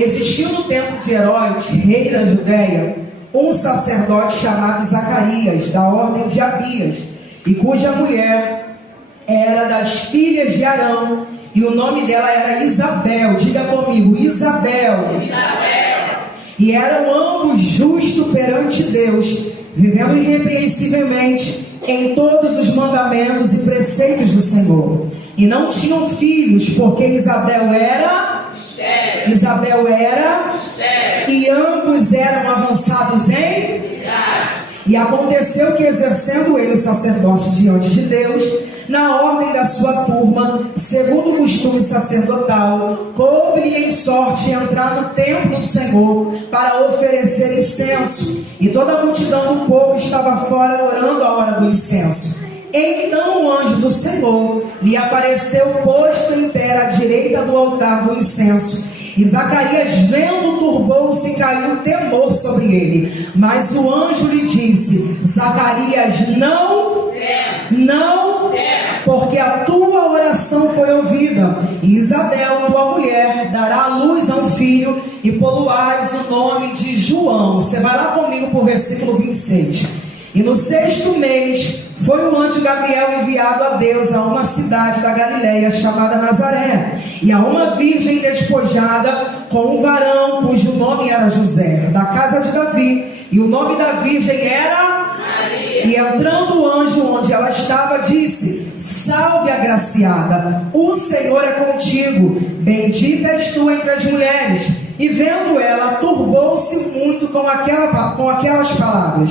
Existiu no tempo de Herodes, rei da Judéia, um sacerdote chamado Zacarias, da ordem de Abias, e cuja mulher era das filhas de Arão, e o nome dela era Isabel. Diga comigo, Isabel. Isabel. E eram ambos justos perante Deus, vivendo irrepreensivelmente em todos os mandamentos e preceitos do Senhor. E não tinham filhos, porque Isabel era e ambos eram avançados em idade. E aconteceu que, exercendo ele o sacerdócio diante de Deus, na ordem da sua turma, segundo o costume sacerdotal, coube-lhe em sorte entrar no templo do Senhor para oferecer incenso, e toda a multidão do povo estava fora orando a hora do incenso. Então o anjo do Senhor lhe apareceu posto em pé à direita do altar do incenso. E Zacarias, vendo, turbou-se e caiu temor sobre ele. Mas o anjo lhe disse: Zacarias, não, porque a tua oração foi ouvida. E Isabel, tua mulher, dará à luz a um filho, e poluás o nome de João. Você vai lá comigo para o versículo 26. E no 6º mês foi o anjo Gabriel enviado a Deus a uma cidade da Galileia chamada Nazaré, e a uma virgem despojada com um varão cujo nome era José, da casa de Davi, e o nome da virgem era Maria. E entrando o anjo onde ela estava, disse: Salve, agraciada, o Senhor é contigo, bendita és tu entre as mulheres. E vendo ela, turbou-se muito com aquelas palavras.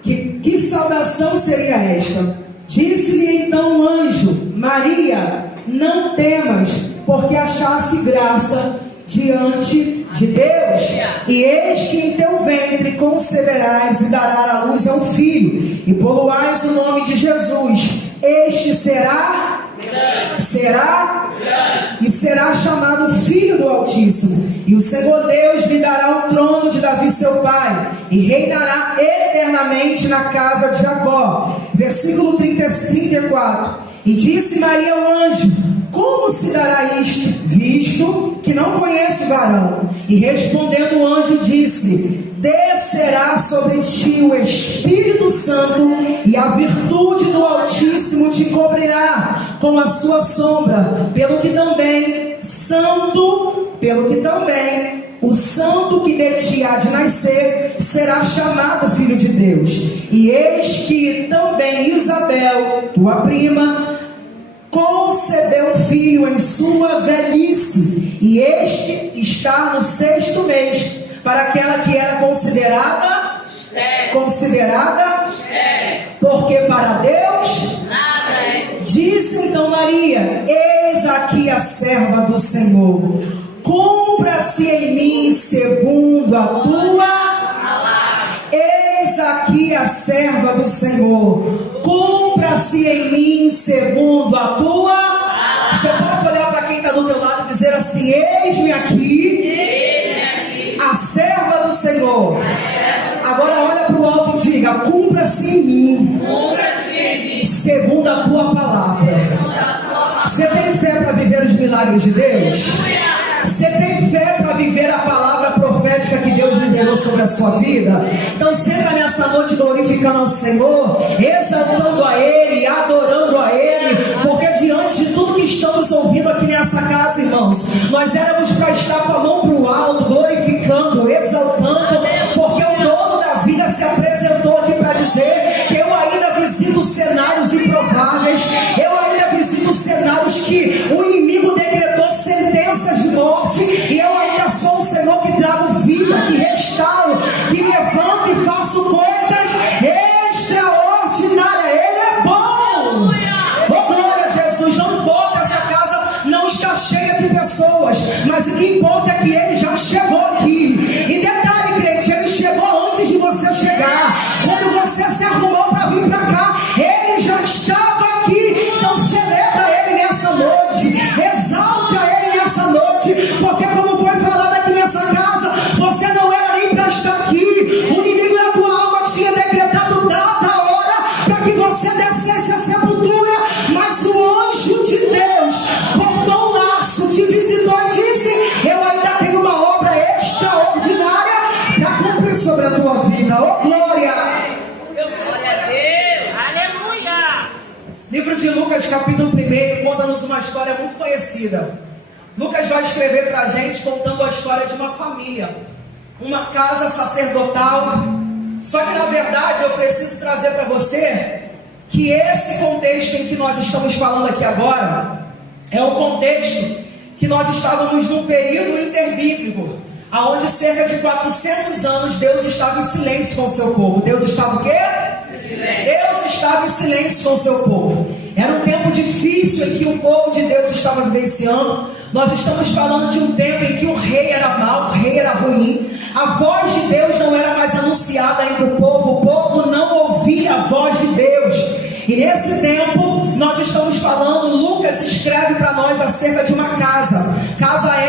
Que saudação seria esta? Disse-lhe então o anjo: Maria, não temas, porque achaste graça diante de Deus. E eis que em teu ventre conceberás e darás à luz a um filho, e poluás o nome de Jesus. Este será e será chamado Filho do Altíssimo. E o Senhor Deus lhe dará o trono de Davi seu pai, e reinará eternamente na casa de Jacó. Versículo 34. E disse Maria ao anjo: Como se dará isto, visto que não conheço varão? E respondendo o anjo disse: Descerá sobre ti o Espírito Santo, e a virtude do Altíssimo te cobrirá com a sua sombra, pelo que também o santo que de ti há de nascer será chamado Filho de Deus. E eis que também Isabel, tua prima, concebeu um filho em sua velhice, e este está no 6º mês, para aquela que era considerada, porque para Deus nada é. Disse então Maria: Eis aqui a serva do Senhor, cumpra-se em mim segundo a tua palavra. Eis aqui a serva do Senhor, cumpra-se em mim segundo a tua palavra. Você pode olhar para quem está do teu lado e dizer assim: Eis-me aqui, a serva do Senhor. Agora olha para o alto e diga: cumpra-se em mim, segundo a tua palavra. Você tem fé para viver os milagres de Deus? Você tem fé para viver a palavra profética que Deus liberou sobre a sua vida? Então senta nessa noite glorificando ao Senhor, exaltando a Ele, adorando a Ele, porque diante de tudo que estamos ouvindo aqui nessa casa, irmãos, nós éramos para estar com a mão para o alto, glorificando, exaltando, porque o dono da vida se apresentou aqui para dizer que eu ainda visito cenários improváveis, eu ainda visito cenários que o inimigo decretou sentenças de morte, e eu ainda sou o Senhor que trago vida, que restauro, que levanto e faço coisas extraordinárias. Ele é bom. Oh, glória a Jesus. Não importa se a casa não está cheia de pessoas, mas o que importa é que Ele já chegou aqui. E detalhe, crente, Ele chegou antes de você chegar. Quando você se arrumou para vir para cá, Ele já estava aqui. Então celebra Ele nessa noite, exalte a Ele nessa noite, porque como foi falado aqui nessa casa, você não era nem para estar aqui. O inimigo da tua alma tinha decretado data, hora, para que você descesse a sepultura, mas o anjo de Deus cortou um laço, te visitou e disse: eu ainda tenho uma obra de Lucas, capítulo 1, conta-nos uma história muito conhecida. Lucas vai escrever para a gente contando a história de uma família, uma casa sacerdotal. Só que na verdade eu preciso trazer para você que esse contexto em que nós estamos falando aqui agora é o contexto que nós estávamos num período interbíblico, aonde cerca de 400 anos Deus estava em silêncio com o seu povo. Deus estava o quê? Deus estava em silêncio com o seu povo. Era um tempo difícil em que o povo de Deus estava vivenciando. Nós estamos falando de um tempo em que o rei era mau, o rei era ruim. A voz de Deus não era mais anunciada entre o povo não ouvia a voz de Deus. E nesse tempo, nós estamos falando, Lucas escreve para nós acerca de uma casa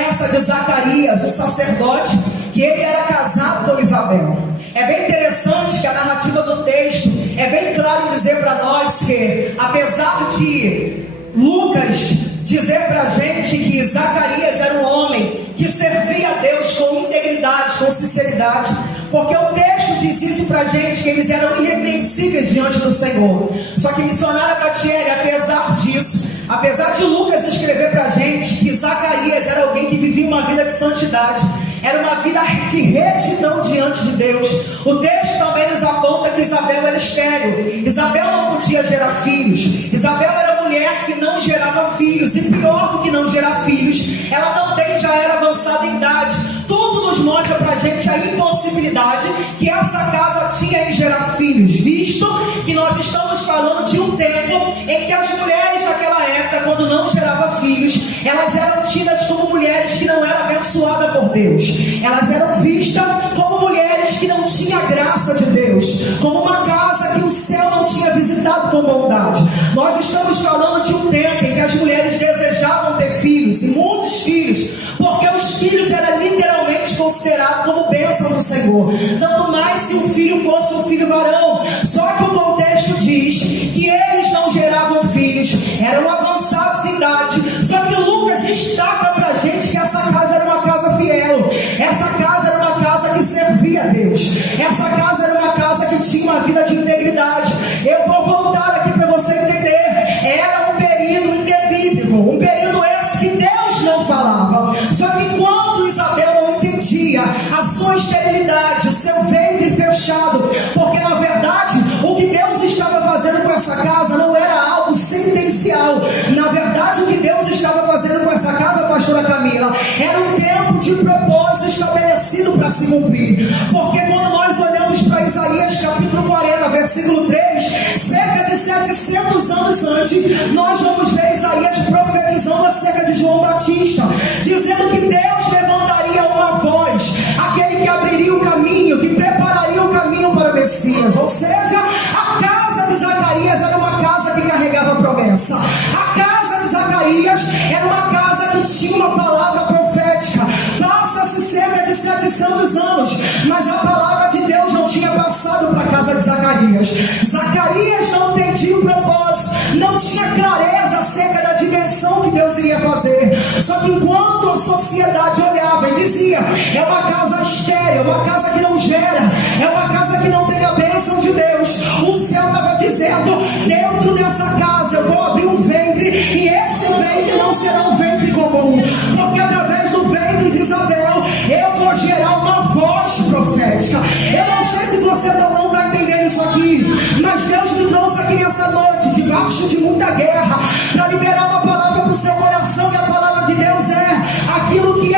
essa de Zacarias, um sacerdote, que ele era casado com Isabel. É bem interessante que a narrativa do texto é bem claro em dizer para nós que, apesar de Lucas dizer para a gente que Zacarias era um homem que servia a Deus com integridade, com sinceridade, porque o texto diz isso para a gente, que eles eram irrepreensíveis diante do Senhor. Só que missionária Tatiele, apesar disso, apesar de Lucas escrever para a gente que Zacarias era alguém que vivia uma vida de santidade, era uma vida de retidão diante de Deus, o texto também nos aponta que Isabel era estéril. Isabel não podia gerar filhos. Isabel era mulher que não gerava filhos, e pior do que não gerar filhos, ela também já era avançada em idade. Tudo nos mostra pra gente a impossibilidade que essa casa tinha em gerar filhos, visto que nós estamos falando de um tempo em que as mulheres daquela época, quando não geravam filhos, elas eram tidas como mulheres que não eram abençoadas por Deus. Elas eram vistas como mulheres que não tinham a graça de Deus, como uma casa que o céu não tinha visitado com bondade. Nós estamos falando de um tempo em que as mulheres desejavam ter filhos, e muitos filhos, porque os filhos eram literalmente considerados como bênção do Senhor, tanto mais se o filho fosse um filho varão. Só que o contexto diz que eles não geravam filhos, eram avançados em idade. Só que Lucas destaca pra gente que essa casa era uma casa fiel, essa casa era uma casa que servia a Deus, essa casa era uma casa que tinha uma vida de integridade. Eu vou voltar aqui para você entender. Era um período interbíblico, um período esse que Deus não falava. Só que enquanto Isabel não entendia a sua esterilidade, o seu ventre fechado, porque na verdade o que Deus estava fazendo com essa casa não era algo sentencial. Na verdade o que Deus estava fazendo com essa casa, pastora Camila, era um tempo de propósito estabelecido para se cumprir. Porque quando nós olhamos para Isaías capítulo 40, versículo 3, cerca de 700 anos antes, nós vamos ver Isaías profetizando acerca de João Batista, dizendo que Deus levantaria uma voz, aquele que abriria o caminho, que prepararia o caminho para o Messias. Ou seja, a casa de Zacarias era uma casa que carregava promessa. A casa de Zacarias era uma casa que tinha uma palavra profética. Passa-se cerca de 700 anos, mas a palavra de Deus não tinha passado para a casa de Zacarias. Zacarias não entendia o propósito, não tinha clareza acerca da dimensão que Deus iria fazer. Só que enquanto a sociedade olhava e dizia: é uma casa estéril, é uma casa que não gera, é uma casa que não tem a bênção de Deus, o céu estava dizendo: dentro dessa casa eu vou abrir um ventre, e esse ventre não será um ventre comum, porque através do ventre de Isabel eu vou gerar uma voz profética. Eu não sei se você não está entendendo isso aqui, mas Deus me trouxe aqui nessa noite, debaixo de muita guerra, para liberar uma palavra para o seu coração. E a palavra de Deus é aquilo que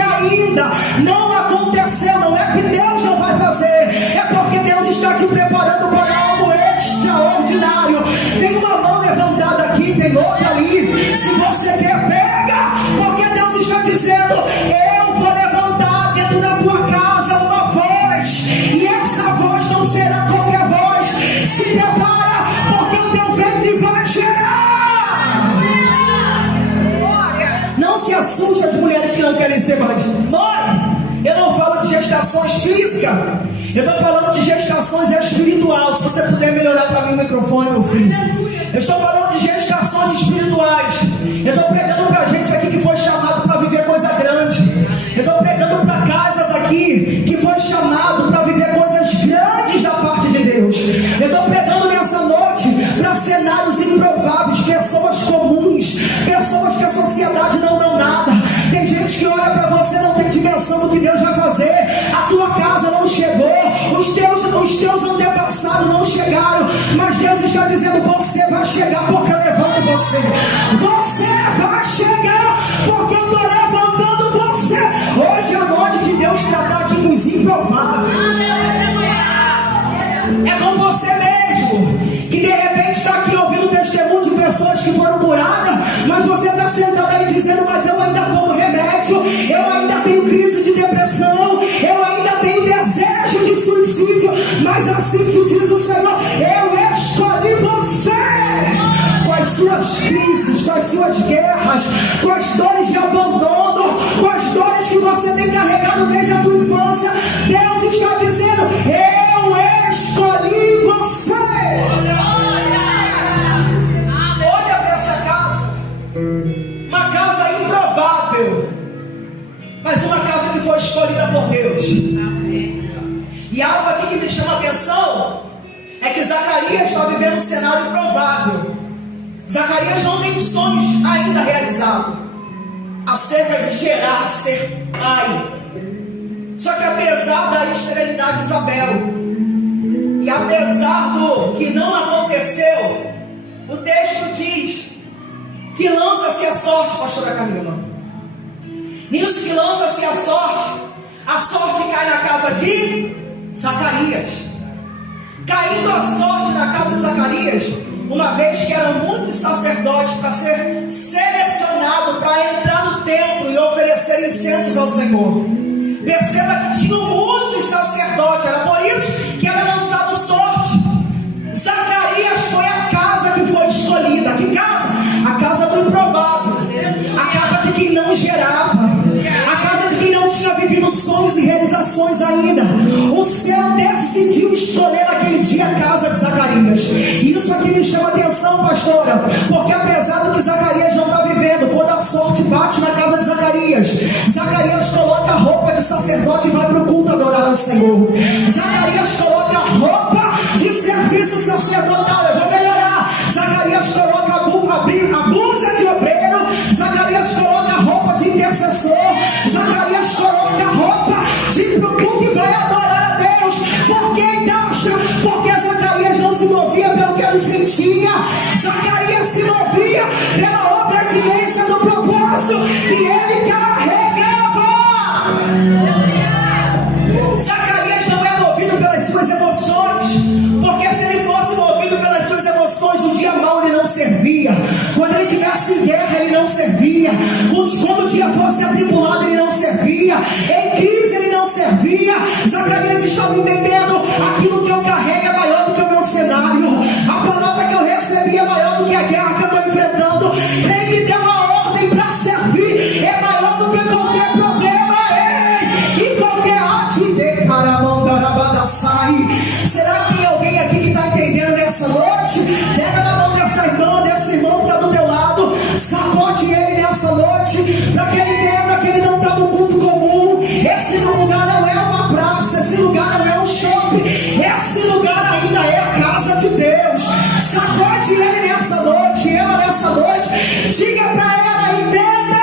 ainda não aconteceu. Não é que Deus não vai fazer, é porque Deus está te preparando para algo extraordinário. Tem uma mão levantada aqui, tem outra ali. Se você quer, pega, porque Deus está dizendo: eu vou levantar dentro da tua casa uma voz, e essa voz não será qualquer voz. Se prepara, porque o teu ventre vai gerar. Não se assuste as mulheres que não querem ser mais mãe. Eu não falo de gestações físicas, eu estou falando de gestações espirituais. Se você puder melhorar para mim o microfone, meu filho. Eu estou falando de gestações espirituais. Eu estou pregando para gente aqui que foi chamado para viver coisa grande. Eu estou pregando para casas aqui que foi chamado para viver coisas grandes da parte de Deus. Eu estou pregando nessa noite para cenários Você vai chegar, porque eu estou levantando você. Hoje é a noite de Deus tratar aqui com os improváveis. É com você mesmo, que de repente está aqui ouvindo testemunho de pessoas que foram curadas, mas você está sentado aí dizendo: mas eu ainda tomo remédio, eu ainda tenho crise de depressão, eu ainda tenho desejo de suicídio. Mas assim te diz o Senhor: eu escolhi você. Com as suas crises, com as suas guerras, com as dores de abandono, com as dores que você tem carregado desde a tua infância, Deus está dizendo: eu escolhi você. Olha para essa casa, uma casa improvável, mas uma casa que foi escolhida por Deus. E algo aqui que me chama a atenção é que Zacarias está vivendo um cenário improvável. Zacarias não tem sonhos ainda realizados acerca de gerar, de ser pai. Só que apesar da esterilidade de Isabel, e apesar do que não aconteceu, o texto diz que lança-se a sorte, pastora Camila. Nisso que lança-se a sorte cai na casa de Zacarias. Caindo a sorte na casa de Zacarias, uma vez que eram muitos sacerdotes para ser selecionado para entrar no templo e oferecer incensos ao Senhor. Perceba que tinham muitos sacerdotes, era por isso que era lançado sorte. Zacarias foi a casa que foi escolhida. Que casa? A casa do improvável, a casa de quem não gerava, a casa de quem não tinha vivido sonhos e realizações ainda. O céu decidiu escolher naquele dia a casa de Zacarias. E isso aqui me chama atenção, pastora, porque apesar do que Zacarias não está vivendo, quando a sorte bate na casa de Zacarias, Zacarias coloca a roupa de sacerdote e vai para o culto adorar ao Senhor. Zacarias coloca a roupa de serviço sacerdotal. Eu vou melhorar. Zacarias coloca a blusa de obreiro. Zacarias coloca a roupa de intercessor. Zacarias coloca a roupa de ir para o culto e vai adorar a Deus. Por que então? Porque Zacarias não se movia pelo que ele sentia. Zacarias se movia pela obediência do propósito que ele carregava. Zacarias não é movido pelas suas emoções, porque se ele fosse movido pelas suas emoções, no dia mau ele não servia. Quando ele estivesse em guerra, ele não servia. Quando o dia fosse atribulado, ele não servia. Em crise, ele não servia. Zacarias estava entendendo: aquilo que eu carrego é maior do que o meu cenário. A palavra que eu recebi é maior do que a guerra que eu estou enfrentando. Quem me deu a ordem para servir é maior do que qualquer problema. E qualquer arte de caramandarabadaçai. Será que tem alguém aqui que está entendendo nessa noite? Pega na mão dessa irmã, desse irmão que está do teu lado, sacode ele nessa noite, para que ele entenda que ele não está no culto comum. Esse lugar não é uma praça, esse lugar não é um shopping, esse lugar ainda é a casa de Deus. Sacode ele nessa noite, ela nessa noite, diga para ela: entenda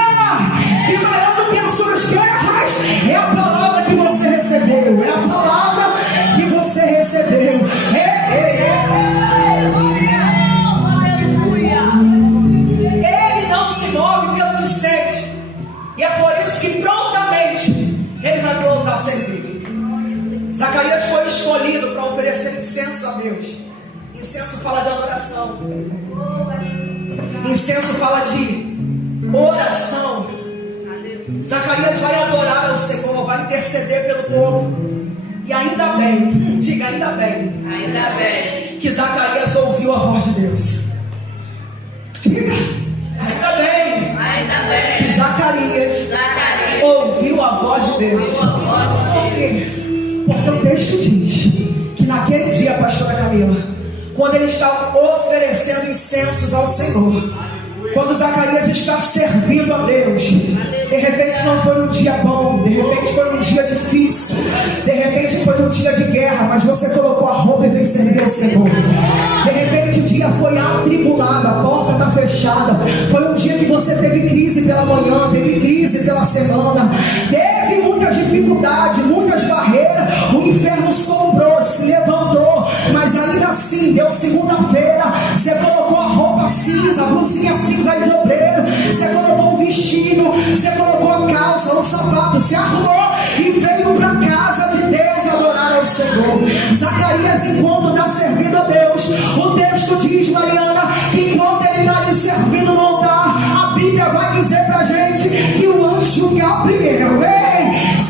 que maior do que as suas guerras é a palavra que você recebeu, é a palavra que você recebeu. Ele não se move pelo que sente, e é por isso que prontamente ele vai voltar a servir. Zacarias foi escolhido para oferecer incenso a Deus. Incenso fala de adoração, incenso fala de oração. Zacarias vai adorar ao Senhor, vai interceder pelo povo. E ainda bem, diga ainda bem, que Zacarias ouviu a voz de Deus. Diga, ainda bem, que Zacarias ouviu a voz de Deus. Por quê? Porque o texto diz que naquele dia, pastora Camila, quando ele está oferecendo incensos ao Senhor, quando Zacarias está servindo a Deus, de repente não foi um dia bom, de repente foi um dia difícil, de repente foi um dia de guerra, mas você colocou a roupa e veio servir ao Senhor. De repente o dia foi atribulado, a porta está fechada, foi um dia que você teve crise pela manhã, teve crise pela semana, teve muitas dificuldades, muitas barreiras, o inferno sobrou, se levantou, mas ainda assim deu segunda-feira, você colocou a roupa cinza, a blusinha cinza de obreiro, se arrumou e veio para a casa de Deus adorar ao Senhor. Zacarias, enquanto está servindo a Deus, o texto diz, Mariana, que enquanto ele está lhe servindo no altar, a Bíblia vai dizer para a gente que o anjo Gabriel,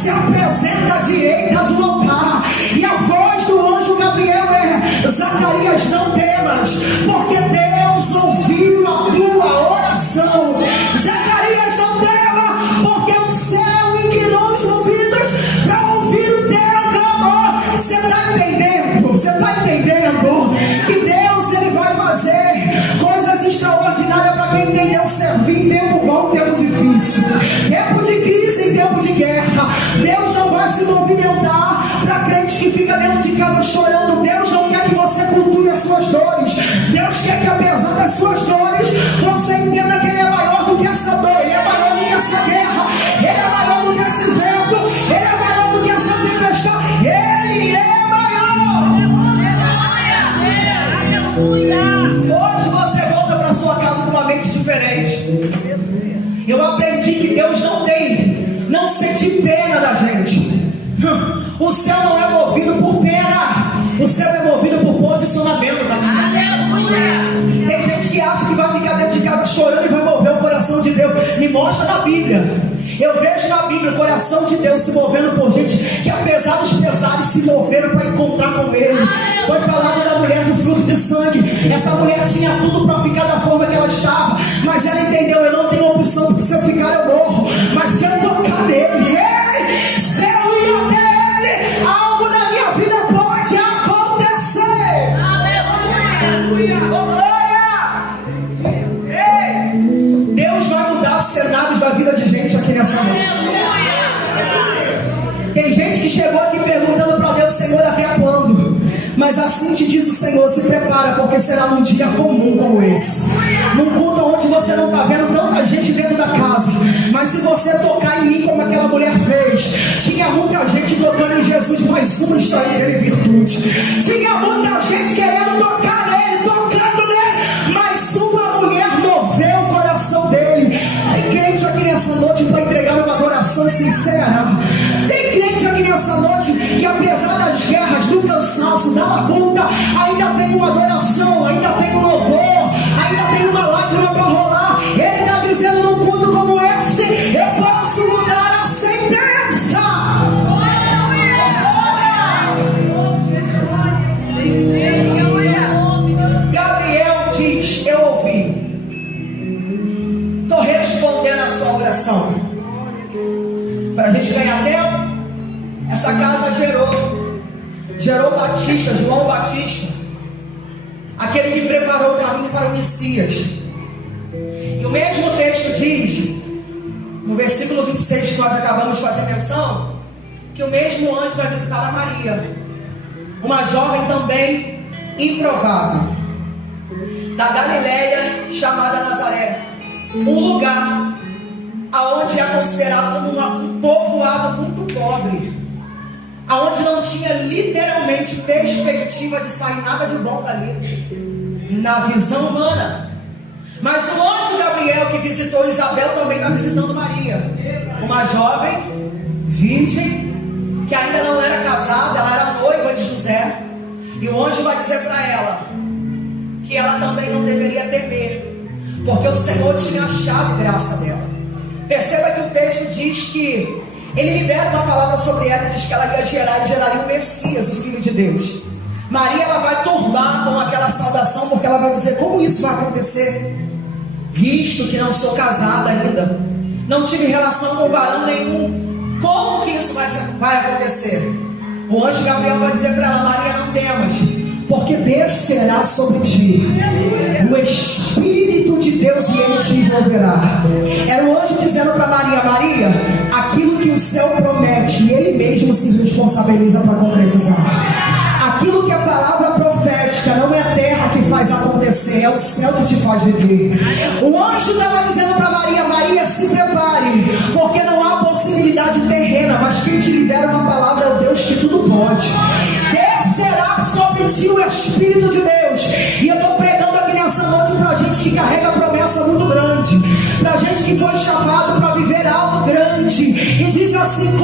se apresenta à direita do altar, e a voz do anjo Gabriel é: Zacarias, não temas, porque Deus ouviu a tua oração. Zacarias, não tema, porque o céu inclinou os ouvidos para ouvir o teu clamor. Você está entendendo? Você está entendendo que Deus, ele vai fazer coisas extraordinárias para quem entendeu servir em tempo bom, em tempo difícil, tempo de crise, em tempo de guerra. Deus não vai se movimentar para crente que fica dentro de casa chorando. Deus não quer que você cultue as suas dores. Deus quer que, apesar das suas dores, você entenda que Ele é maior do que essa dor, Ele é maior do que essa guerra, Ele é maior do que esse vento, Ele é maior do que essa tempestade. Ele é maior. Hoje você volta para sua casa com uma mente diferente. Eu aprendi que Deus não sente pena da gente. O céu não é movido por pena, o céu é movido por posicionamento da gente. Tem gente que acha que vai ficar dentro de casa chorando e vai mover o coração de Deus. Me mostra na Bíblia. Eu vejo na Bíblia o coração de Deus se movendo por gente que, apesar dos pesares, se moveram para encontrar com Ele. Foi falado da mulher do fluxo de sangue. Essa mulher tinha tudo para ficar da forma que ela estava, mas ela entendeu: eu não tenho opção, porque se eu ficar eu morro, mas se eu tocar nele, se eu ir até Ele, algo na minha vida pode acontecer. Aleluia! Deus vai mudar cenários da vida de gente aqui nessa noite. Tem gente que chegou aqui perguntando para Deus: Senhor, até quando? Mas assim te diz o Senhor: se prepara, porque será num dia comum como esse, num culto onde você não está vendo tanta gente dentro da casa, mas se você tocar em mim como aquela mulher fez, tinha muita gente tocando em Jesus, mas um extraiu dele virtude. Tinha muita gente querendo tocar nele, tocando nele, mas uma mulher moveu o coração dele. Tem crente aqui nessa noite para entregar uma adoração sincera. Tem crente aqui nessa noite que, apesar das guerras, do cansaço, da labuta, ainda tem uma adoração, ainda tem um louvor, ainda tem uma lágrima para rolar. Ele está dizendo: num culto como esse, eu posso mudar a sentença. Gabriel diz: eu ouvi, estou respondendo a sua oração. Para a gente ganhar tempo, essa casa gerou Batista, João Batista, aquele que preparou o caminho para o Messias. E o mesmo texto diz, no versículo 26 que nós acabamos de fazer menção, que o mesmo anjo vai visitar a Maria, uma jovem também improvável, da Galileia, chamada Nazaré, um lugar aonde é considerado como um povoado muito pobre, aonde não tinha literalmente perspectiva de sair nada de bom dali, na visão humana. Mas o anjo Gabriel, que visitou Isabel, também está visitando Maria, uma jovem virgem que ainda não era casada, ela era noiva de José. E o anjo vai dizer para ela que ela também não deveria temer, porque o Senhor tinha achado graça dela. Perceba que o texto diz que ele libera uma palavra sobre ela e diz que ela ia gerar e geraria o Messias, o Filho de Deus. Maria, ela vai turbar com aquela saudação, porque ela vai dizer: como isso vai acontecer, visto que não sou casada ainda, não tive relação com varão nenhum? Como que isso vai acontecer? O anjo Gabriel vai dizer para ela: Maria, não temas, porque descerá sobre ti o Espírito de Deus e Ele te envolverá. Era o anjo dizendo para Maria: Maria, aquilo que o céu promete, Ele mesmo se responsabiliza para concretizar. Aquilo que a palavra profética, não é a terra que faz acontecer, é o céu que te faz viver. O anjo estava dizendo para Maria: Maria, se prepare, porque não há possibilidade terrena, mas quem te libera uma palavra é o Deus que tudo pode. Descerá sobre ti o Espírito de Deus. E eu estou pregando aqui nessa noite para gente que carrega promessa muito grande, para gente que foi chamado para viver algo grande, e diz assim: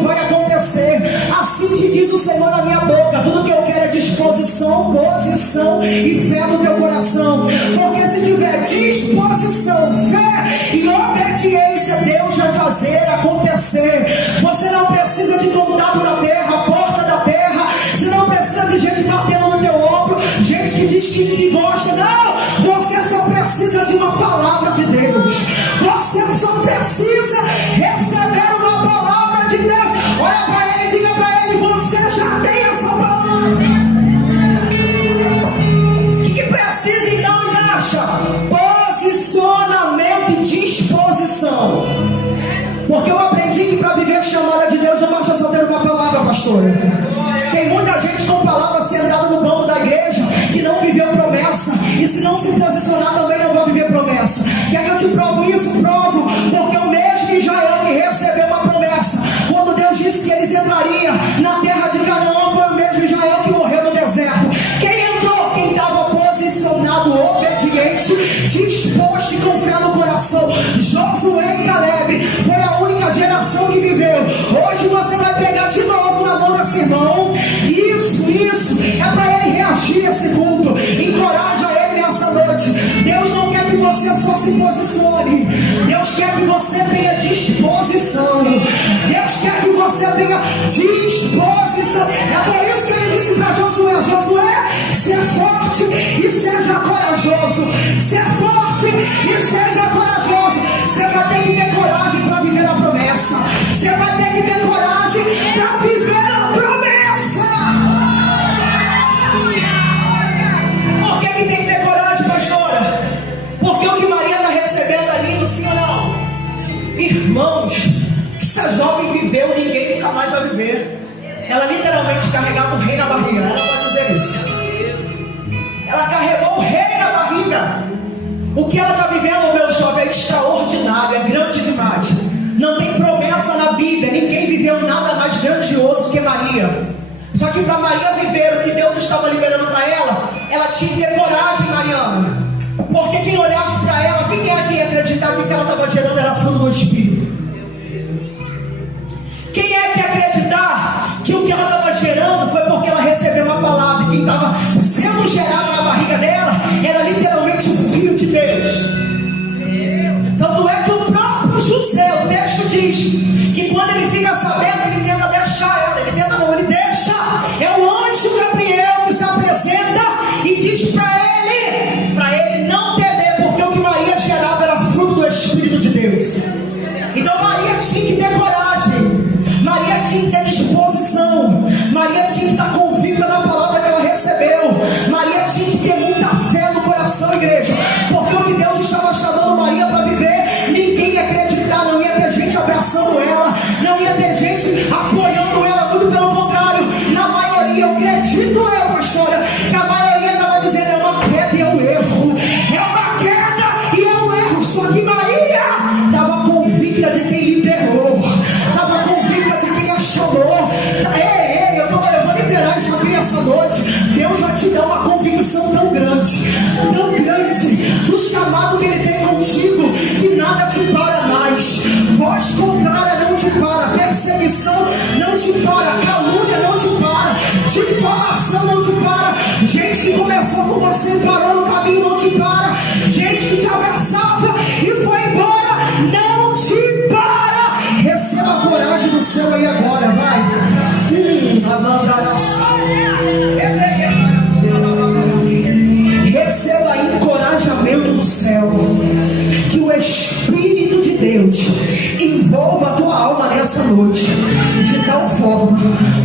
isso vai acontecer. Assim te diz o Senhor na minha boca. Tudo que eu quero é disposição, posição e fé no teu coração. Porque se tiver disposição, fé e obediência, Deus vai fazer acontecer. Você não precisa de contato da terra, porta da terra. Você não precisa de gente batendo no teu ombro, gente que diz que te gosta. Não, você só precisa de uma palavra de Deus. Você só precisa receber uma palavra de Deus. Olha para ele, diga para ele: você já tem essa palavra. O que precisa então, Igreja? Posicionamento e disposição. Porque eu aprendi que para viver a chamada de Deus não basta só ter uma palavra, pastora. Tem muita gente com palavra sentada no banco da igreja que não viveu promessa. E se não se posicionar também não vai viver promessa. Quer que eu te provo isso? Provo. Porque o mesmo Israel que recebeu uma promessa, quando Deus disse que eles entrariam na terra de Canaã, foi o mesmo Israel que morreu no deserto. Quem entrou? Quem estava posicionado, obediente, disposto e com fé no coração. Josué e Caleb foi a única geração que viveu. Hoje você vai pegar de novo na mão desse irmão. Isso é para ele reagir a esse culto. Encoraja ele nessa noite. Deus não quer que você só se posicione. Deus quer que você tenha disposição. Deus quer que você tenha disposição. É por isso que ele disse para Josué: Josué, seja forte e seja corajoso. Seja forte e seja corajoso. Você vai ter que ter coragem para viver a promessa. Você vai ter que ter coragem para viver a promessa. Por que tem que ter coragem, pastora? Porque o que Maria está recebendo ali, no sim ou não? Irmãos, que essa jovem viveu, ninguém nunca mais vai viver. Ela literalmente carregava o rei na barriga. Ela pode dizer isso. Ela carregou o rei na barriga. O que ela está vivendo, meu jovem, é extraordinário, é grande demais. Não tem promessa na Bíblia. Ninguém viveu nada mais grandioso que Maria. Só que para Maria viver o que Deus estava liberando para ela tinha que ter coragem, Mariana. Porque quem olhasse para ela, quem era que ia acreditar que o que ela estava gerando era fruto do Espírito? Quem é que ia acreditar que o que ela estava gerando foi porque ela recebeu uma palavra? E quem estava sendo gerado na barriga dela era literalmente o Filho de Deus. Tanto é que o próprio José, o texto diz que quando ele fica sabendo, ele tenta deixar ela. Ele tenta não, ele deixa. É o anjo Gabriel que se apresenta e diz para ele não temer, porque o que Maria gerava era fruto do Espírito de Deus. Então Maria tinha que ter coragem, Maria tinha que ter disposição, Maria tinha que estar convicta na palavra que ela recebeu, Maria tinha que ter muita fé no coração, igreja. Porque o que Deus estava chamando Maria para viver, ninguém ia acreditar, não ia ter gente abraçando ela, não ia ter gente apoiando ela, tudo pelo contrário. Na maioria, eu acredito pastora, que a maioria estava dizendo: é uma queda e é um erro, é uma queda e é um erro. Só que Maria estava convicta de quem liberou, estava convicta de quem a chamou. Eu vou liberar isso aqui nessa noite. Deus vai te dar uma convicção tão grande do chamado que Ele tem contigo, que nada te para mais. Voz contrária não te para, perseguição não te para, calúnia não te para, difamação não te para. Gente que começou com você e parou no caminho não te para. Gente que te abraçava e foi embora não te para. Receba a coragem do céu aí agora, vai. Receba encorajamento do céu. Que o Espírito de Deus envolva a tua alma nessa noite, de tal forma,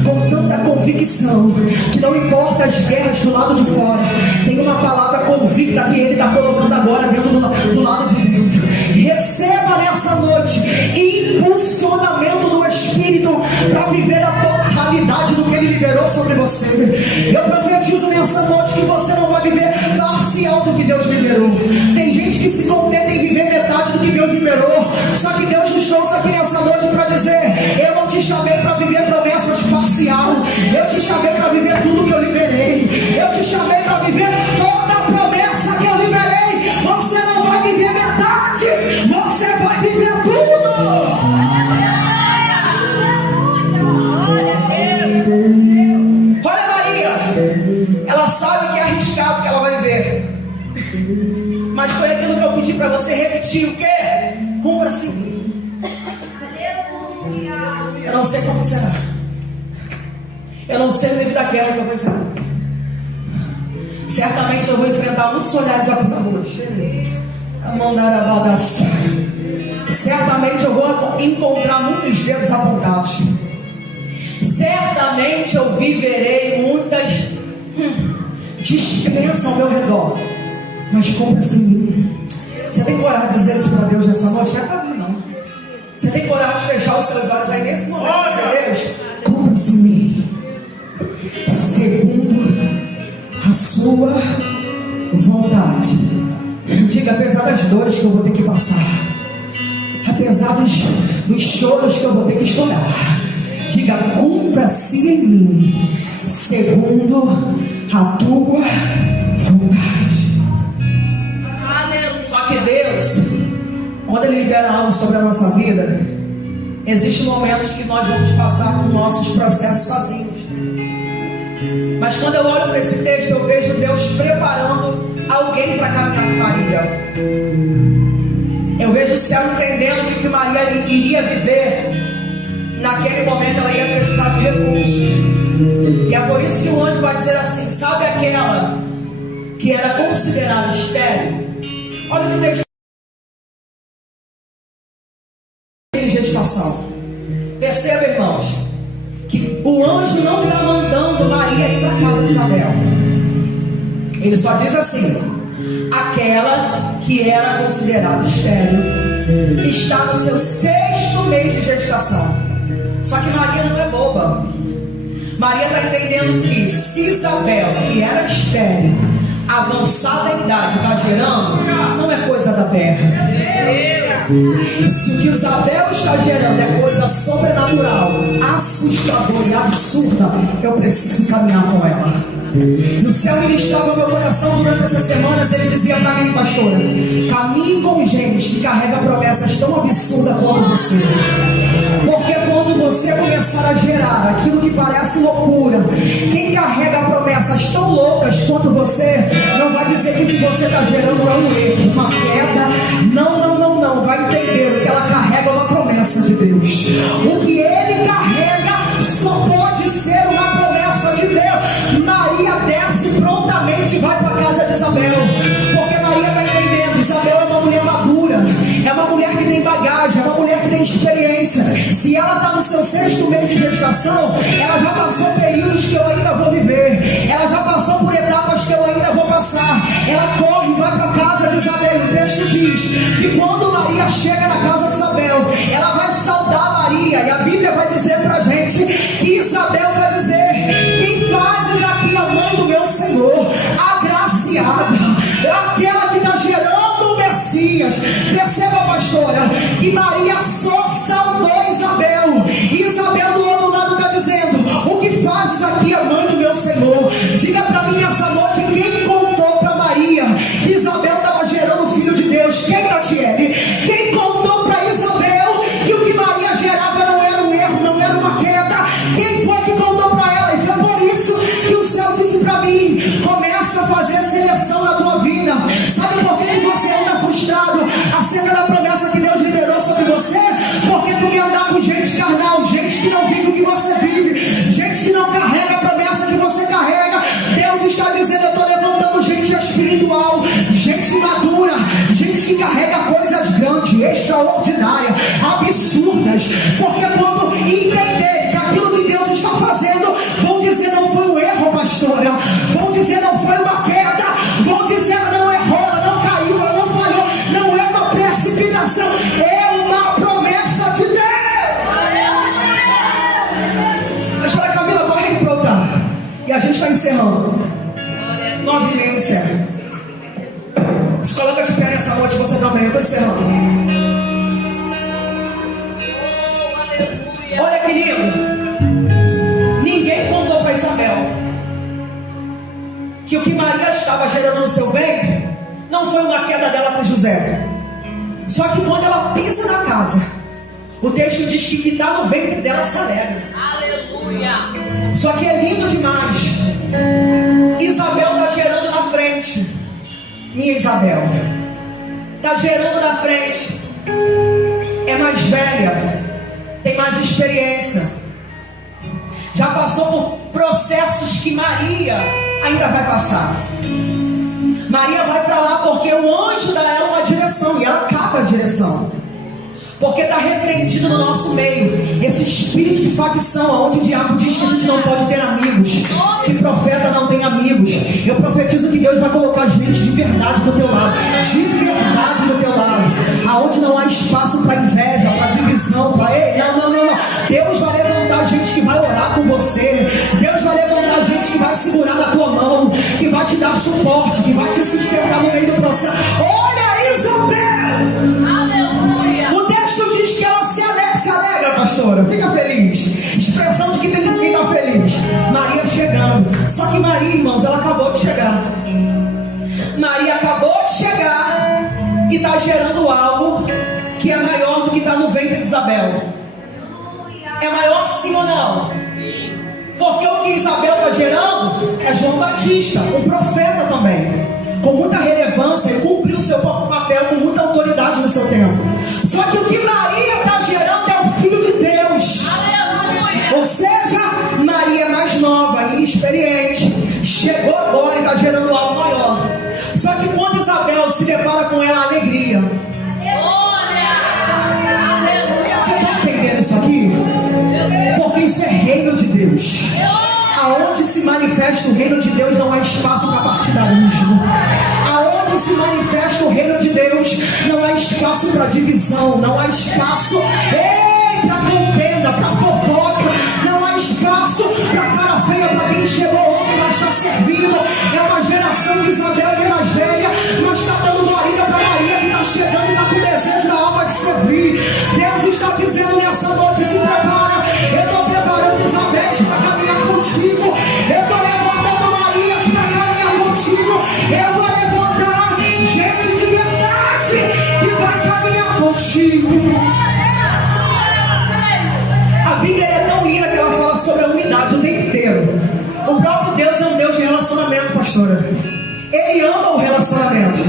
com tanta convicção, que não importa as guerras do lado de fora, tem uma palavra convicta que Ele está colocando agora dentro do lado de dentro. Receba nessa noite impulsionamento do Espírito para viver a totalidade do que Ele liberou sobre você. Eu profetizo nessa noite que você não vai viver parcial do que Deus liberou. Tem gente que se contenta em viver metade do que Deus liberou. Só que Deus nos trouxe aqui nessa noite para dizer: eu não te chamei para viver promessas parcial, eu te chamei para viver tudo que eu liberei, eu te chamei para viver toda a promessa que eu liberei. Você não vai viver metade, você vai viver tudo. Eu não sei como será. Eu não sei o nível da guerra que eu vou enfrentar. Certamente eu vou enfrentar muitos olhares acusadores. Certamente eu vou encontrar muitos dedos apontados. Certamente eu viverei muitas descrenças ao meu redor. Mas compra-se em mim. Você tem coragem de dizer isso para Deus nessa noite? Não é para mim, não. Você tem coragem de fechar os seus olhos aí nesse momento e dizer: Deus, compra-se em mim, segundo a sua vontade. Diga: apesar das dores que eu vou ter que passar, apesar dos choros que eu vou ter que chorar, diga: cumpra-se em mim, segundo a tua vontade. Só que Deus, quando Ele libera algo sobre a nossa vida, existem momentos que nós vamos passar por nossos processos sozinhos. Mas quando eu olho para esse texto, eu vejo Deus preparando alguém para caminhar com Maria. Eu vejo o céu entendendo que Maria iria viver. Naquele momento ela ia precisar de recursos. E é por isso que o anjo vai dizer assim: sabe aquela que era considerada estéril? Olha o que o texto de gestação. Perceba, irmãos, que o anjo não está mandando Maria ir para a casa de Isabel. Ele só diz assim: aquela que era considerada estéril está no seu 6º mês de gestação. Só que Maria não é boba. Maria está entendendo que se Isabel, que era estéril, avançada em idade, está gerando, não é coisa da terra. Se o que Isabel está gerando é coisa sobrenatural, assustadora e absurda, eu preciso caminhar com ela. E o céu ministrava ao meu coração durante essas semanas. Ele dizia para mim: pastora, caminhe com gente que carrega promessas tão absurdas quanto você. Porque quando você começar a gerar aquilo que parece loucura, quem carrega promessas tão loucas quanto você, não vai dizer que o que você está gerando é um erro, uma queda. Não, vai entender o que ela carrega é uma promessa de Deus. O que ele carrega só pode ser uma promessa de Deus. Maria desce prontamente e vai para a casa de Isabel, porque Maria está entendendo: Isabel é uma mulher madura, é uma mulher que tem bagagem, é uma mulher que tem experiência. Se ela está no seu 6º mês de gestação, ela já passou períodos que eu ainda vou viver, ela já passou por etapas que eu ainda vou passar. Ela corre e vai para a casa de Isabel. O texto diz que quando Maria chega na casa de Isabel, ela vai saudar Maria, e a Bíblia vai dizer para a gente que Isabel vai dizer: quem fazes aqui a mãe do meu Senhor, agraciada, aquela que está gerando o Messias. Perceba, pastora, que Maria só saudou Isabel, e Isabel do outro lado está dizendo: o que fazes aqui a mãe do meu Senhor? Diga para mim essa noite, quem contou para Maria que Isabel estava gerando o Filho de Deus? Quem, Tatiele? Quem contou para Isabel que o que Maria gerava não era um erro, não era uma queda? Quem foi que contou para ela? E foi por isso que o céu disse para mim: começa a fazer seleção na tua vida. Sabe por que você anda frustrado acerca da promessa que Deus liberou sobre você? Porque tu quer andar com gente carnal, gente que não vive o que você vive, gente que não carrega a promessa que você carrega. Deus está dizendo: eu estou levantando gente espiritual, gente madura, gente que carrega coisas grandes, extraordinárias, absurdas. Porque quando entender que aquilo que Deus está fazendo, vão dizer: não foi um erro, pastora, vão dizer: não foi uma queda, vão dizer: ela não errou, ela não caiu, ela não falhou, não é uma precipitação, é uma promessa de Deus. Pastora Camila, corre aqui para o altar, e a gente está encerrando. 9h30 encerra. Se coloca de pé nessa noite, você também. Eu estou encerrando. Olha, querido, ninguém contou para Isabel que o que Maria estava gerando no seu ventre não foi uma queda dela com José. Só que quando ela pisa na casa, o texto diz que está no ventre dela se alegra. Aleluia. Só que é lindo demais. Isabel está gerando na frente. Minha Isabel está gerando na frente. É mais velha, tem mais experiência, já passou por processos que Maria ainda vai passar. Maria vai para lá porque o anjo dá ela uma direção, e ela capa a direção, porque está repreendido no nosso meio esse espírito de facção, onde o diabo diz que a gente não pode ter amigos, que profeta não tem amigos. Eu profetizo que Deus vai colocar gente de verdade do teu lado, de verdade do teu lado, aonde não há espaço para inveja, para divisão, para ei, não. Deus vai levantar gente que vai orar com você. Deus vai levantar gente que vai segurar na tua mão, que vai te dar suporte, que vai te sustentar no meio do processo. Olha, Isabel! Aleluia! O texto diz que ela se alegra, pastora, fica feliz. Expressão de que tem quem está feliz. Maria chegando. Só que Maria, irmãos, ela acabou de chegar. Maria acabou de chegar e está gerando algo que é maior do que está no ventre de Isabel. É maior que sim ou não? Porque o que Isabel está gerando é João Batista, um profeta também, com muita relevância, e cumpriu o seu papel com muita autoridade no seu tempo. Só que o que Maria está gerando é o Filho de Deus. Aleluia. Ou seja, Maria é mais nova, inexperiente, chegou agora e está gerando algo maior. Só que quando Isabel se depara com ela, a alegria. Você está entendendo isso aqui? Porque isso é reino de Deus. Aonde se manifesta o reino de Deus, não há espaço para partidarismo. Aonde se manifesta o reino de Deus, não há espaço para divisão, não há espaço para contenda, para fofoca, não há espaço para cara feia, para quem chegou ontem mas está servindo. É uma geração de Isabel que é mais velha, mas está dando barriga para Maria, que está chegando e está com desejo na alma de servir. Deus está dizendo nessa noite: se prepara, eu estou preparando Isabel para caminhar contigo, eu estou levantando Marias para caminhar contigo, eu vou levantar gente de verdade que vai caminhar contigo. A Bíblia é tão linda que ela fala sobre a unidade o tempo inteiro. O próprio Deus é um Deus de relacionamento, pastora. Ele ama o relacionamento.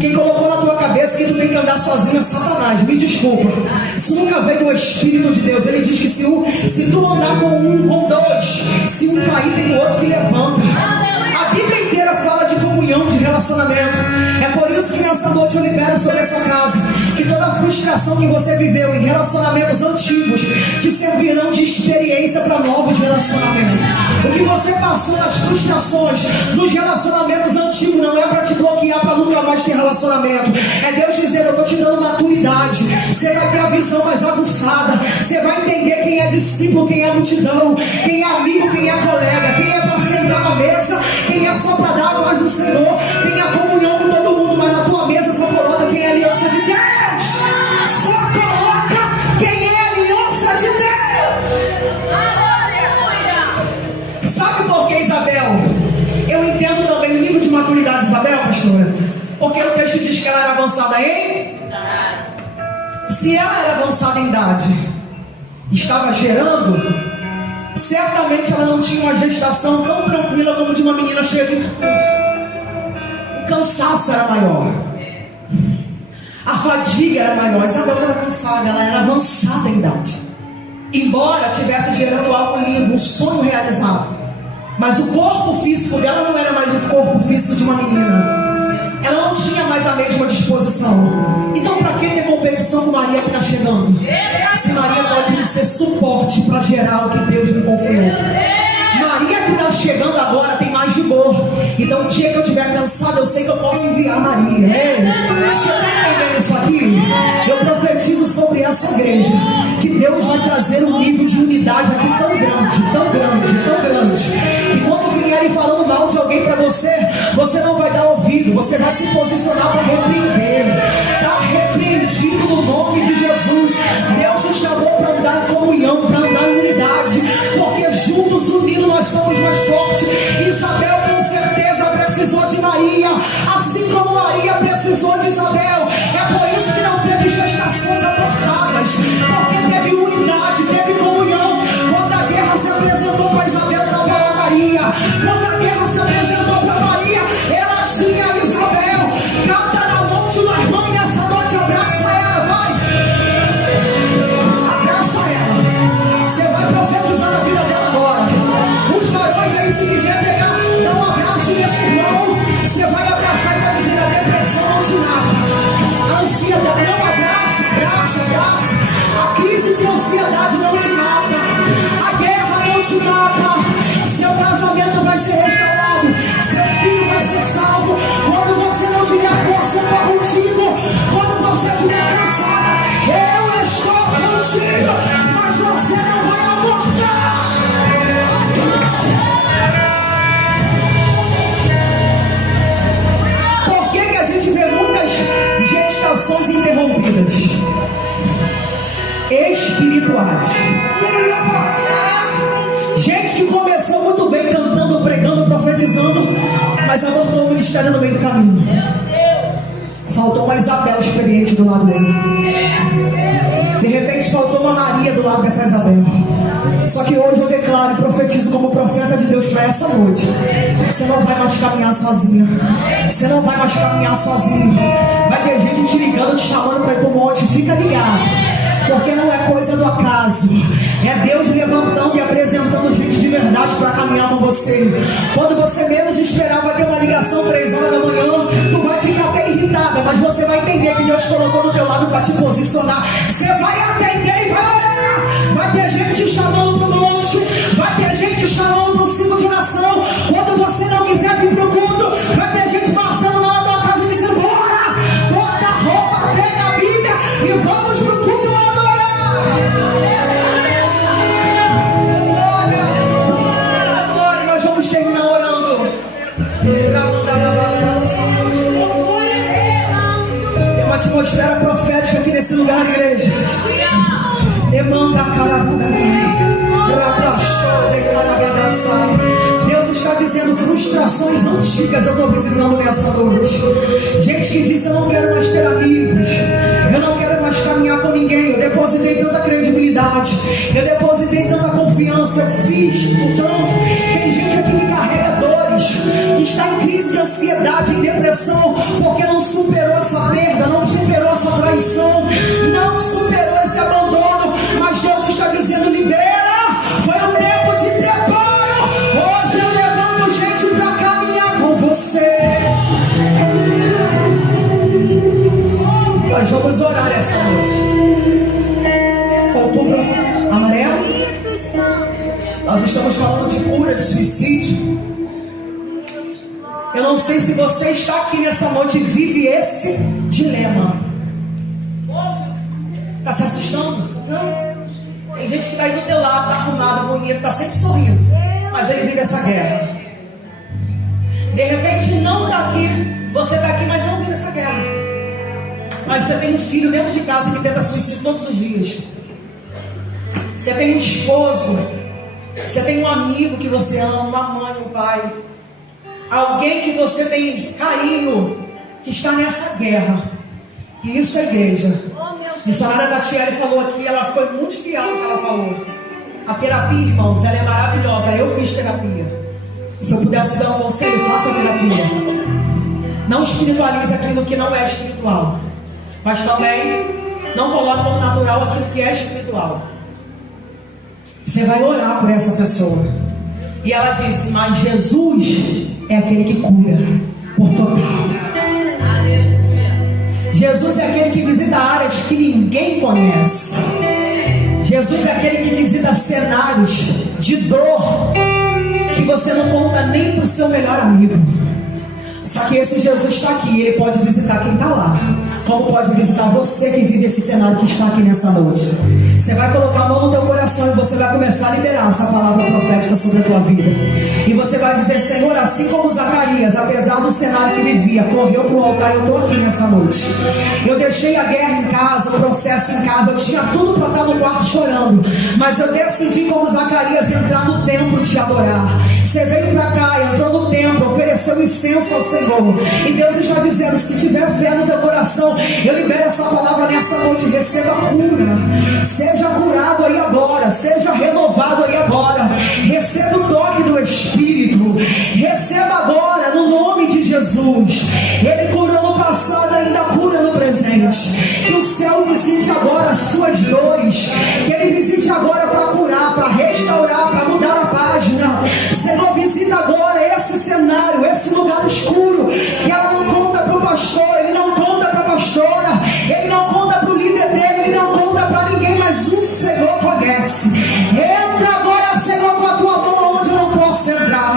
Quem colocou na tua cabeça que tu tem que andar sozinho é Satanás. Me desculpa, isso nunca veio do Espírito de Deus. Ele diz que se tu andar com um, com dois, se um cair tem o outro que levanta. A Bíblia inteira fala de comunhão, de relacionamento. É por isso que nessa noite eu libero sobre essa casa que toda a frustração que você viveu em relacionamentos antigos te servirão de experiência para novos relacionamentos. O que você passou nas frustrações nos relacionamentos antigos não é para te bloquear para nunca mais ter relacionamento. É Deus dizendo: eu estou te dando maturidade. Você vai ter a visão mais aguçada. Você vai entender quem é discípulo, quem é multidão, quem é amigo, quem é colega, quem é para sentar na mesa, quem é só para dar a paz do Senhor. Tem a comunhão com todo mundo, mas na tua mesa só coloca quem é aliança de Deus. Só coloca quem é aliança de Deus. Aleluia. Sabe por que Isabel? Eu entendo também o nível de maturidade de Isabel, pastora, porque o texto diz que ela era avançada em idade. Se ela era avançada em idade, estava gerando, certamente ela não tinha uma gestação tão tranquila como de uma menina cheia de virtude. O cansaço era maior, a fadiga era maior. Isabel estava cansada, ela era avançada em idade, embora estivesse gerando algo lindo, um sonho realizado. Mas o corpo físico dela não era mais o corpo físico de uma menina. Ela não tinha mais a mesma disposição. Então para que ter competição com Maria que está chegando? Se Maria pode ser suporte para gerar o que Deus me confiou. Maria que está chegando agora tem mais vigor. Então o dia que eu estiver cansado, eu sei que eu posso enviar Maria. Você está entendendo isso aqui? Eu profetizo sobre essa igreja que Deus vai trazer um nível de unidade aqui tão grande, tão grande, tão grande, que quando vierem falando mal de alguém para você, você não vai dar ouvido, você vai se posicionar para repreender. Está repreendido no nome de Jesus. Deus te chamou para andar em comunhão, para andar em unidade, porque juntos, unidos, nós somos mais fortes. Isabel com certeza precisou de Maria, assim como Maria precisou de Isabel. É por isso que não teve gestações abortadas, porque teve unidade, teve comunhão. Quando a guerra se apresentou para Isabel, estava lá Maria. Quando a guerra se apresentou para Maria, ela tinha Isabel. Canta na mão de uma irmã nessa noite, abraça ela, vai. Abraça ela. mistério no meio do caminho. Faltou uma Isabel experiente do lado dele. De repente faltou uma Maria do lado dessa Isabel. Só que hoje eu declaro e profetizo como profeta de Deus para essa noite: você não vai mais caminhar sozinho. Você não vai mais caminhar sozinho. Vai ter gente te ligando, te chamando para ir para o monte. Fica ligado, porque não é coisa do acaso. É Deus levantando e apresentando gente de verdade para caminhar com você. Quando você menos esperar, vai ter uma ligação 3 horas da manhã. Tu vai ficar até irritada, mas você vai entender que Deus colocou do teu lado para te posicionar. Você vai atender e vai orar. Vai ter gente te chamando para o monte. Vai ter gente te chamando para o ciclo de oração. Quando você não quiser vir para o culto, vai ter gente passando lá na tua casa e dizendo: bora, bota a roupa, pega a Bíblia e vamos para o culto adorar. Glória, nós vamos terminar orando. Tem uma atmosfera profética aqui nesse lugar, igreja. Demanda Deus está dizendo: frustrações antigas eu estou visitando nessa noite. Gente que diz: eu não quero mais ter amigos, eu não quero mais caminhar com ninguém. Eu depositei tanta credibilidade, eu depositei tanta confiança, eu fiz tanto. Tem gente aqui que carrega dores, que está em crise de ansiedade, em depressão, porque não superou essa perda, não superou essa traição, não superou esse abandono. Mas Deus está dizendo: libera, foi um tempo de preparo. Hoje eu levanto gente para caminhar com você. Nós vamos orar essa noite. Outubro amarelo. Nós estamos falando de cura, de suicídio. Eu não sei se você está aqui nessa noite e vive esse dilema. Está se assustando? Não. Tem gente que está aí do teu lado, está arrumado, bonito, está sempre sorrindo, mas ele vive essa guerra. De repente não está aqui, você está aqui, mas não vive essa guerra. Mas você tem um filho dentro de casa que tenta suicídio todos os dias. Você tem um esposo, você tem um amigo que você ama, uma mãe, um pai, alguém que você tem carinho, que está nessa guerra. E isso é igreja. A missionária Tatiele falou aqui, ela foi muito fiel no que ela falou. A terapia, irmãos, ela é maravilhosa. Eu fiz terapia. Se eu pudesse dar um conselho, faça a terapia. Não espiritualize aquilo que não é espiritual, mas também não coloque como natural aquilo que é espiritual. Você vai orar por essa pessoa. E ela disse: mas Jesus é aquele que cura por total. Jesus é aquele que visita áreas que ninguém conhece. Jesus é aquele que visita cenários de dor que você não conta nem para o seu melhor amigo. Só que esse Jesus está aqui, ele pode visitar quem está lá, como pode visitar você que vive esse cenário que está aqui nessa noite. Você vai colocar a mão no teu coração e você vai começar a liberar essa palavra profética sobre a tua vida. E você vai dizer: Senhor, assim como Zacarias, apesar do cenário que vivia, correu para o altar, eu estou aqui nessa noite. Eu deixei a guerra em casa, o processo em casa, eu tinha tudo para estar no quarto chorando, mas eu decidi, como Zacarias, entrar no templo te adorar. Você veio para cá, entrou no templo, ofereceu incenso ao Senhor. E Deus está dizendo: se tiver fé no teu coração, eu libero essa palavra nessa noite. Receba cura, seja curado aí agora, seja renovado aí agora. Receba o toque do Espírito, receba agora no nome de Jesus. Ele curou no passado, ainda cura no presente. Que o céu visite agora as suas dores, que ele visite agora para curar, para restaurar, para mudar a página. Senhor, visita agora esse cenário, esse lugar escuro, que ela não conta para o pastor, ele não conta para a pastora, ele não conta para o líder dele, ele não conta para ninguém, mas o Senhor conhece. Entra agora, Senhor, com a tua mão onde eu não posso entrar.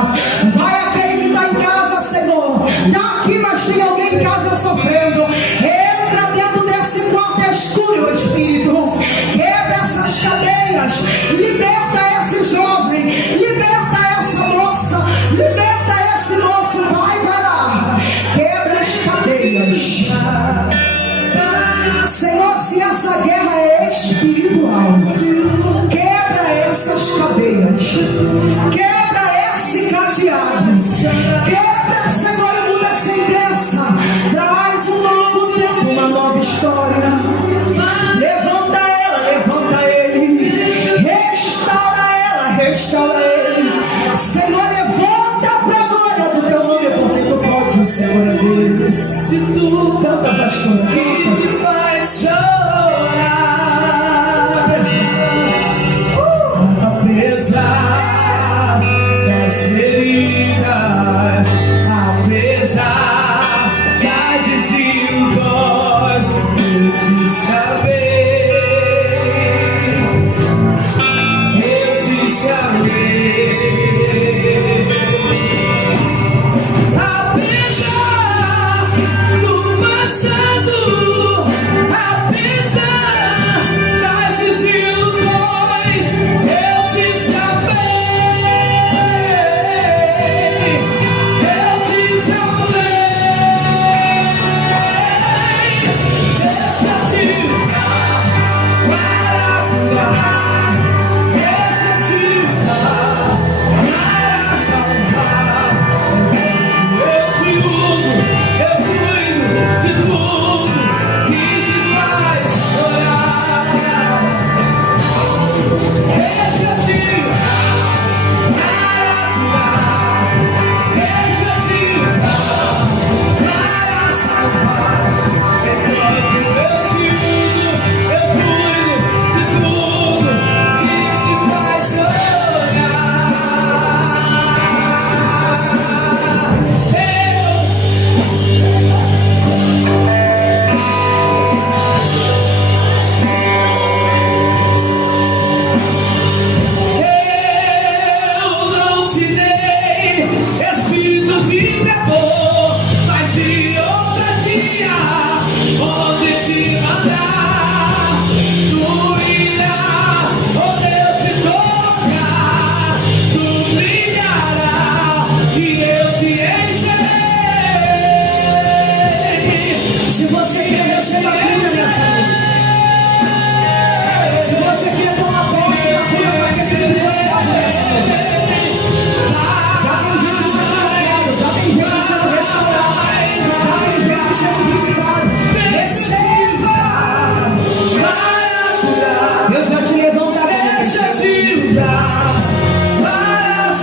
de tudo. Canta, pastor. Que te faz chorar. Apesar das feridas, apesar das desilusões, eu te chamei, eu te chamei. Apesar do passado, apesar das desilusões, eu te chamei, eu te chamei. Deixa eu te usar para curar, deixa eu te usar para salvar. Eu te uso, eu cuido de tudo que te faz chorar. Deixa eu te usar para curar, deixa eu te usar para salvar. Enquanto eu te uso, eu cuido de tudo que te faz chorar. Eu não te dei espírito de temor, mas de ousadia, onde te mandar, tu irá, onde eu te tocar, tu brilhará e eu te encherei. Se você quer receber a cura nessa noite, se você quer tomar posse da cura para que ele viva em casa nessa noite, já tem gente sendo curado, já tem gente sendo restaurada, já tem gente sendo visitada. Receba! Deus vai te levantar da Deixa eu te usar para A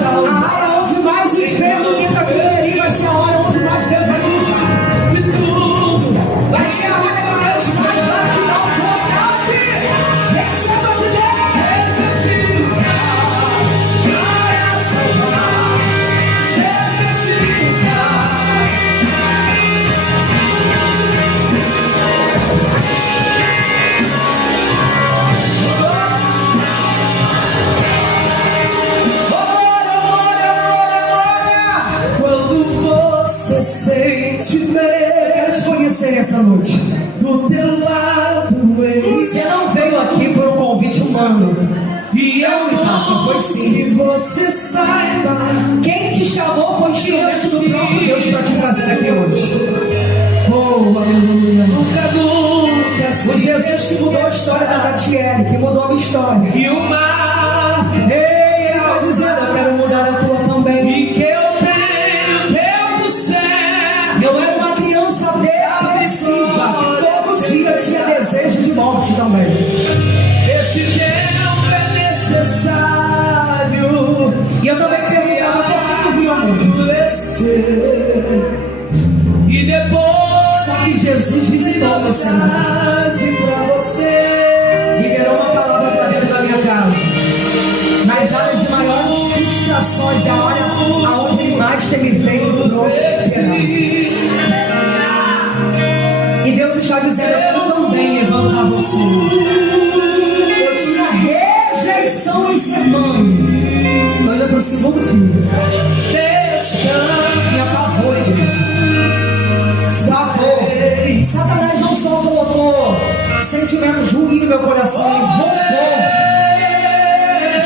salvar hora onde mais o inferno tenta te ferir vai ser a hora onde mais Deus vai te usar. de tudo. Vai ser a hora que Deus mais vai te dar um nocaute. Receba de Deus. Deixa eu te usar para salvar. Deixa eu te usar. Glória. Quando você sente Eu medo quero te conhecer essa noite. do teu lado, Você não veio aqui por um convite humano. e Não, Natasha, foi sim. que você saiba Quem te chamou foi o instrumento do próprio Deus para te trazer aqui hoje. Oh, aleluia. nunca O Jesus que mudou a história da Tatiele, que mudou a minha história. e o mar, Ei, ele está dizendo, eu quero mudar a tua também. e que eu tenho tempo certo. Eu era uma criança depressiva, que todo dia tinha desejo de morte também. Esse tempo é necessário. E eu também perguntava por que eu via muito. Amadurecer. E depois Só que Jesus visitou meu Senhor. pra você. Liberou uma palavra para dentro da minha casa. Nas áreas de maiores frustrações, é a hora aonde Ele mais tem me feito prosperar. E Deus está dizendo, eu quero também levantar você. Eu tinha rejeição em ser mãe. Estou indo para o segundo filho. Tinha pavor, igreja. Pavor. Satanás não só colocou sentimentos ruins no meu coração, ele roubou.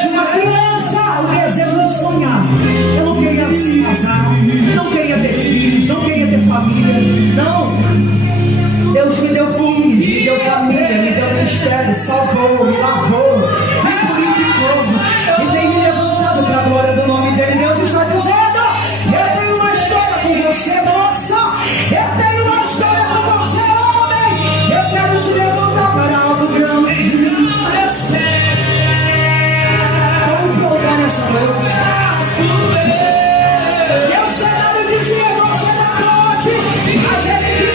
De uma criança, o desejo de sonhar. Eu não queria se casar, não queria ter filhos, não queria ter família. Não. Deus me deu filhos, me deu família, me deu ministério, salvou, me lavou, me purificou e tem me levantado para a glória do nome dele. Deus está dizendo, eu tenho uma história com você, moça. Eu tenho uma história com você, homem. Eu quero te levantar para algo grande. Vamos colocar nessa noite. Deus sabe dizer, você não pode, mas ele diz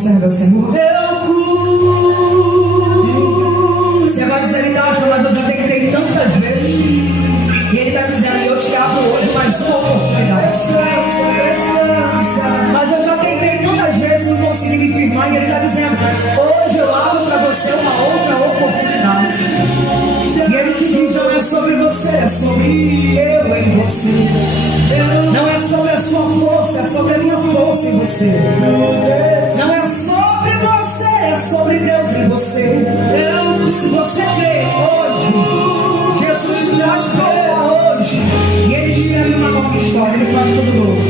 serve ao Senhor? Você vai dizer, então, mas eu já tentei tantas vezes. E Ele está dizendo, eu te abro hoje mais uma oportunidade. Mas eu já tentei tantas vezes e não consegui me firmar. E Ele está dizendo, hoje eu abro para você uma outra oportunidade. E Ele te diz, não é sobre você, é sobre eu em você. Não é sobre a sua força, é sobre a minha força em você. Não é sobre você, é sobre Deus em você. Se você crê hoje, Jesus te traz para hoje. E Ele tira uma nova história, Ele faz tudo novo.